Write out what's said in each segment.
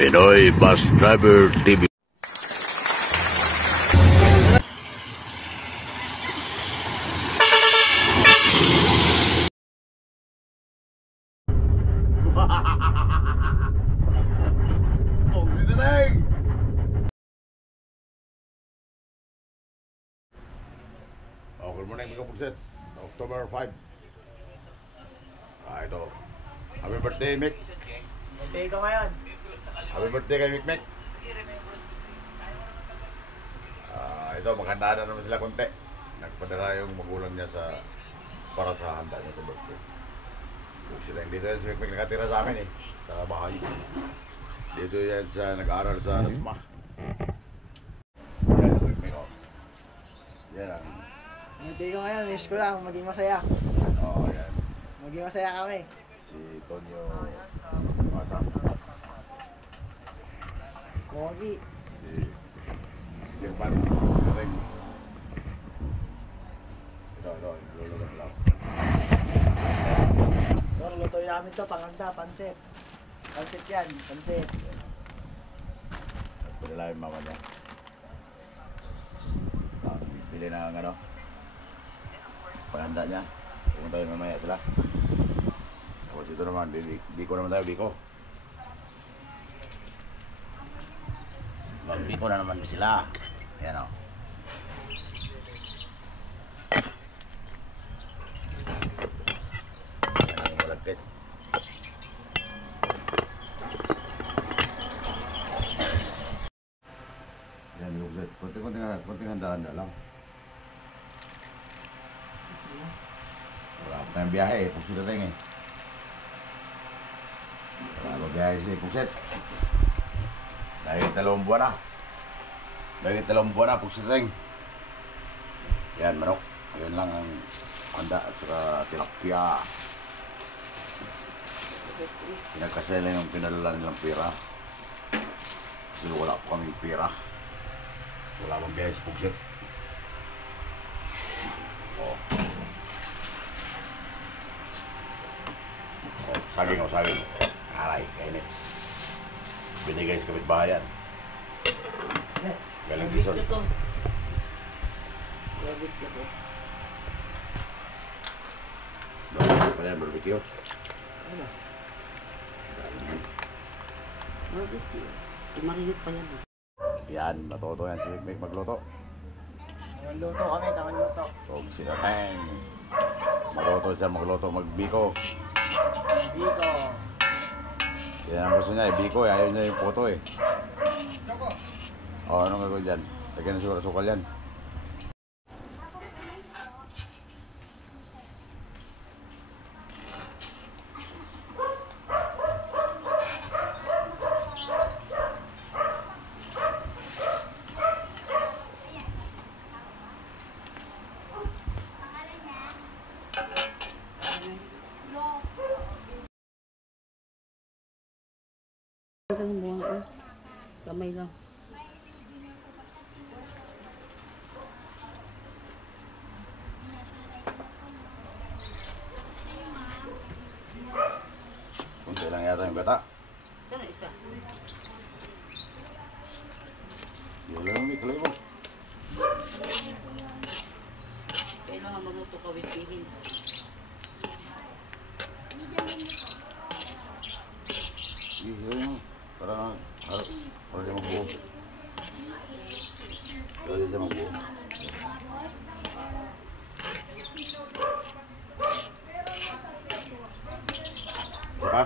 Pinoy Bus Driver TV. Good morning mga kapugsit. October 5. Ito. Happy birthday, Mick. Birthday ko ngayon. Happy birthday kay Mick Mick. Ito, maghandaan na naman sila konti. Nagpadala yung magulang niya para sa handa niya sa birthday. Sila dito yan si Mick Mick nakatira sa amin sa bahay. Dito yan siya nag-aaral sa Rasma. Yan si Mick Mick. Yan ang Birthday ko ngayon, wish ko lang maging masaya. yan. Maging masaya kami. Si Tonyo Masa. Kogi. Si Sirpan. Si Reng. Ito, nilulugan lang. Ito, lutoy namin to, panganda, pansit. Pansit yan, pansit. Padala yung mama niya. Bili na ang panganda niya. Pumunta yun mamaya sila. Tapos ito naman, biko naman tayo, biko. Magbiko na naman sila. Ayan o. Ayan yung malagkit. Ayan yung set. Kunting handa-handa lang. Wala pa tayong biyahe Pugsit natin Wala pa biyahe si Pugsit. Dahil 2 buwan na. Pugsit natin. Yan, manok. Ayun lang ang handa at saka tilapia. Pinagkasaya lang yung pinalala nilang pera. Kasi wala pa kaming pera. Wala pang biyahe si Pugsit. Saging. Aray, kainit. Binigay sa kapitbahayan. Galing Dison. Barbecue pa yan, barbecue. Barbecue. Marinit pa yan. Yan, matuto yan si Mick magluto. Luto kami, tangan luto. So, sinateng. Matuto siya magluto, magbiko. Biko. Yan ang gusto niya, biko. Ayaw niya yung puto anong gagawin dyan? Lagyan na siguro sukal yan. Kamay lang. Kunti lang yata yung gata. Sana isa. Yun lang yung kalay mo. Kailangan magluto ka with beans. Yun. Para siya magbuo. Para siya magbuo. Saka?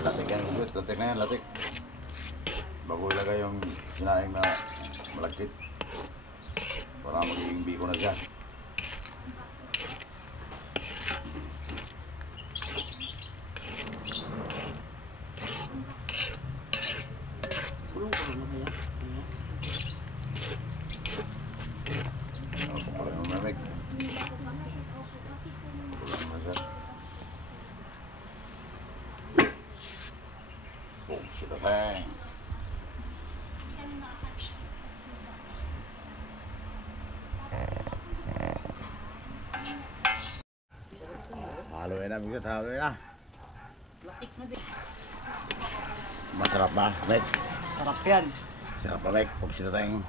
Latik yan, latik na yan, latik. Bago ilagay yung sinaing na malagkit para magiging biko na siya. Kulong ko na kaya. Pala yung mamig. sir. Oh, sila teng. Halo na, bigat, halo na. Latik na din. Masarap ba, Mek? Sarap yan. Sarap ba, Mek? Pag sila teng.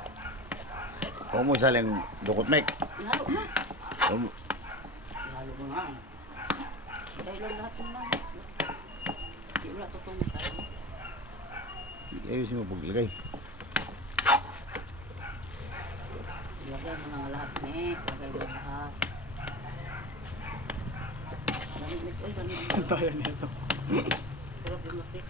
Kung mo saling dukot, Mek. Ihalo na. Kung Ihalo ko nga. Dahil lang lahat ng mga. Hindi wala totoong tayo. ayusin mo paglagay. Ilagay mo na lahat, Mek. Ilagay mo lahat. Lamig, ay, lamig. Ang tayo nito. Sarap yung latik.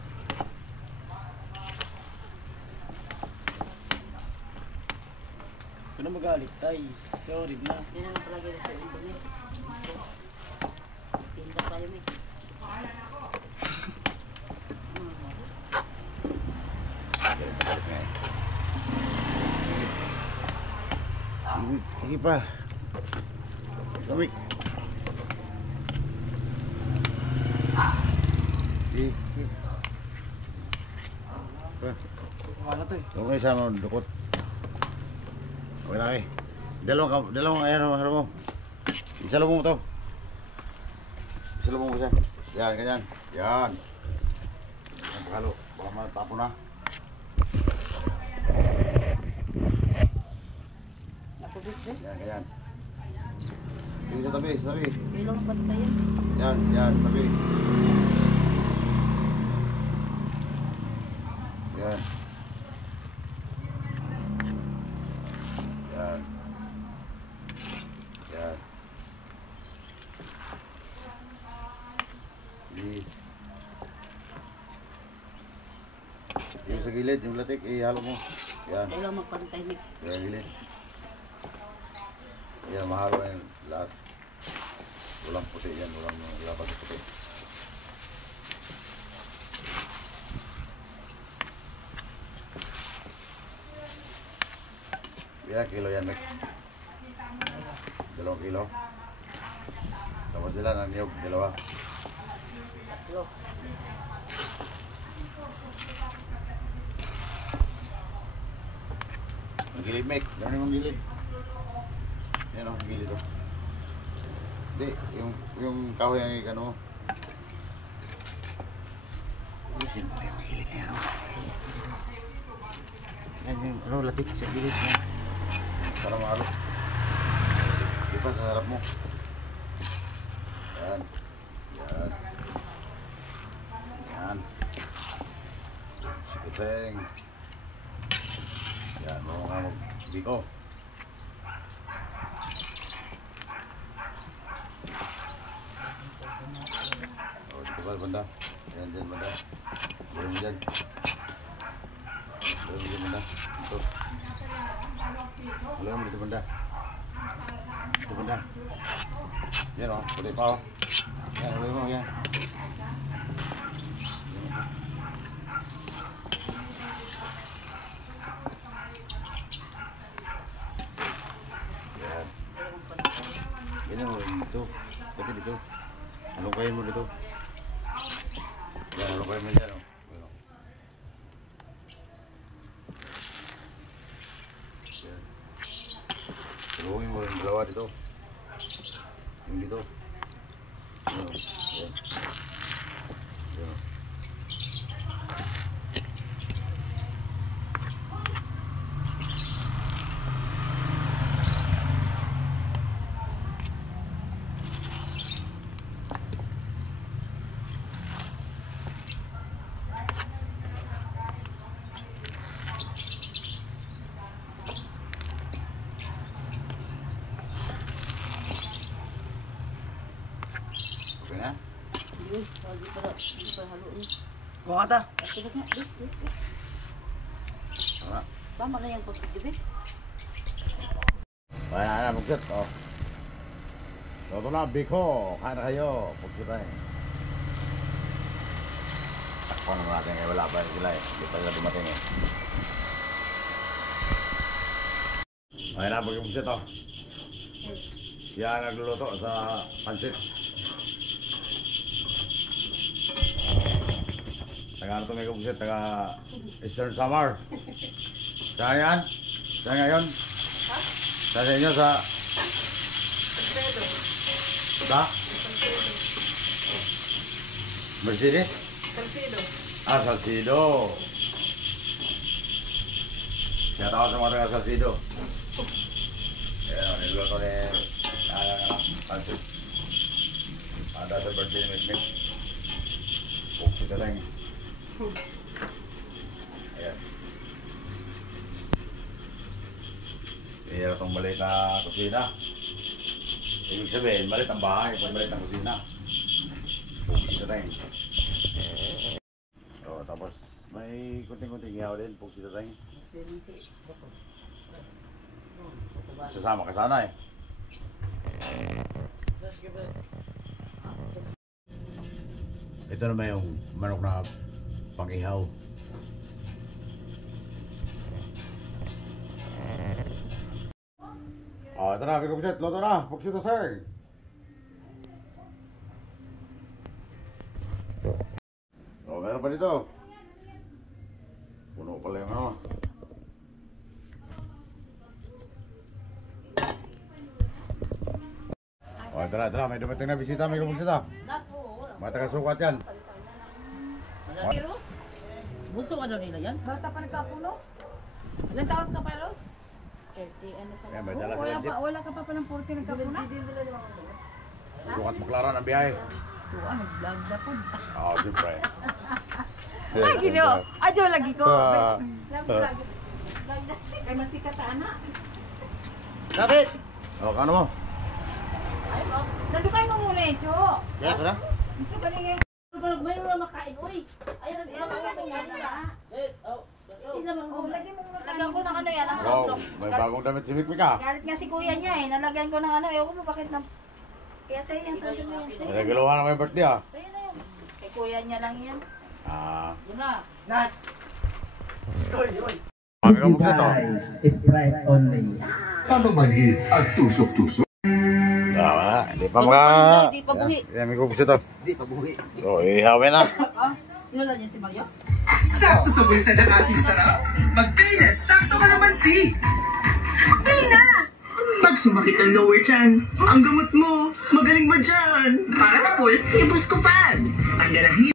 Ito na magalit, tay. Sorry na. Yan na lang palagi na sa Mek. Tinda tayo, Mek. Sige pa. Lamig. Sige. Pa. Wala to eh. Huwag mo isama dukot. Okay na kayo. Dalawang ano mo. Isalubong mo to. Isalubong mo siya. Yan, ganyan. Yan. Halo. Baka matapo na. Nakubit, Mek. Yan, ganyan. Sige sa tabi, sa tabi. Kailangan pa tayo. Yan, tabi. Yan. Yan. Yan. Sige. Yung sa gilid, yung latik, ihalo mo. Yan. Kailangan magpantay, Mek. Yan, gilid. Yan, mahalo na yung lahat. Walang puti yan, walang laban na puti. Ilang kilo yan, Mek? 2 kilo. Tapos sila ng niyog, 2. Tatlo. Ang gilid, Mek. Gano'n yung gilid. Yan o, gilid o. Hindi, yung kahoy ang ano mo. Ayusin mo yung gilid na yan o. Yan yung ano, latik sa gilid na. Para mahalo. Di ba, sa harap mo. Yan. Yan. Yan. Sikiteng. Yan, mga nga magbiko. O, dito ba, banda? Yan, dyan, banda. Dyan mo dyan. Dyan mo dyan, banda. Dito. Wala mo dito, banda. Dito, banda. Yan o, puli pa o. Yan, wala mo, yan. Yan. Yan o, dito. Tapi dito. Halukayin mo dito. Yan, halukayin mo dyan o. Yan. Yan. Tulungin mo rin dalawa dito. Yung dito. Yan o. Yan. Yan o. Okay na? Yun, hindi pa halo ni. Kuha ka ta. Tubig nga, Mek. Tama. Tama na yung pagkidyo, Mek. Kaya na, magsit. O. Ito na, biko. Kain na kayo. Pagkita eh. Takpan naman natin eh. Wala pa sila eh. Hindi pa sila dumating eh. Kaya na, magsit o. Siya nagluluto sa pansit. Taga ano to may kabusit, taga Eastern Samar. Saan yan? Saan ngayon? Saan sa inyo? Sa? Sa? Mercedes? Salcedo. Ah, Salcedo. Kaya tawag sa mga taga Salcedo. Ayan, niluto ni Pansit. Ada sa birthday ni Mikmik. Pukso ka lang. Ayan. Mayroon itong maliit na kusina. Ibig sabihin, maliit ang bahay, pag maliit ang kusina. Pukso ka lang. So, tapos may kunting-kunting ihaw din, pukso ka lang. Sasama ka sana eh. Ito naman yung manok na pang-ihaw. Ah, ito na, Pikubusit, loto na, Puksito sir. Oh, meron pa dito. Puno pala yung ano. Oh, ito na, may dumating na bisita, may kabusita. Mga taga-sukat yan. Ros? Gusto ka daw nila yan? Bata pa nagkapuno? Ilan taon ka pa, Ros? 30, ano pa? Yan, may dala sa legit. Wala ka pa palang 40 nagkapuna? Sukat Maklaran ang biyahe. Tuwa, nag-vlog na po. Oo, siyempre. Ay, gino. Adyo lagi ko. Ah. Kay masikat ta anak. Sabit! Oh, kano mo? Ay, mo. Sandukay mo muna eh, Cho. Kaya ko na? Gusto ka niya. May mga makain, uy. Ay, nasa mga makain nga nila. Lagyan ko ng ano yan, ang Wow, suntok. may bagong damit si Mikmik ah. Galit nga si kuya niya eh, nalagyan ko ng ano, ayoko mo bakit na... Kaya sa'yo yan, sabi mo yan, sa'yo. Nagagaluhan na may birthday ah. Sa'yo na yan. Kay kuya niya lang yan. Ah, Yun na. Nat! kami ka buksit oh. It's right only. Pamamanhid at tusok-tusok. Ah, wala. Hindi pa mga... Hindi pa buhi. Yan, may kabuksit oh. Hindi pa buhi. So, ihawin na. Inulan niya si Mario? Sakto sa bulsa ng asim sarap. Mag-Payna, sakto ka naman si. Payna! Pag sumakit ang lower chan, ang gamot mo, magaling ba dyan? Para sa pool, ibus ko fan. Ang galahin.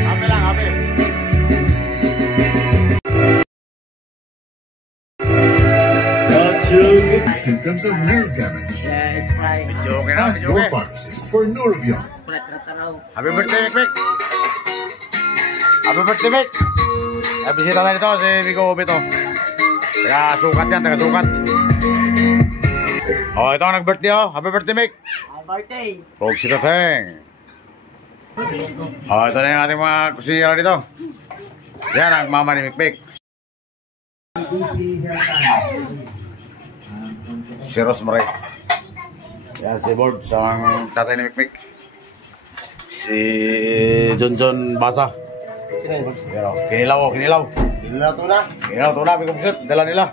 Happy lang, happy. Symptoms of nerve damage. Yeah, it's right. Okay na, Ask your pharmacist for Neurobion. Ratrataraw. Happy birthday, Mikmik! Happy birthday, Mik! Ay, bisita na nito si Miko Obito. Taga-sukat yan, taga-sukat. Oh, ito ang nag-birthday oh. Happy birthday, Mik! Happy birthday! Puksito Teng! Oh, ito na yung ating mga kusira dito. Yan ang mama ni Mikmik. Si Rosemary. Yan si Bord sa ang tatay ni Mikmik. Si John Basa. Kinilaw, kinilaw. Hindi na ito na. Kinilaw, ito na, Mikmik. Dala nila.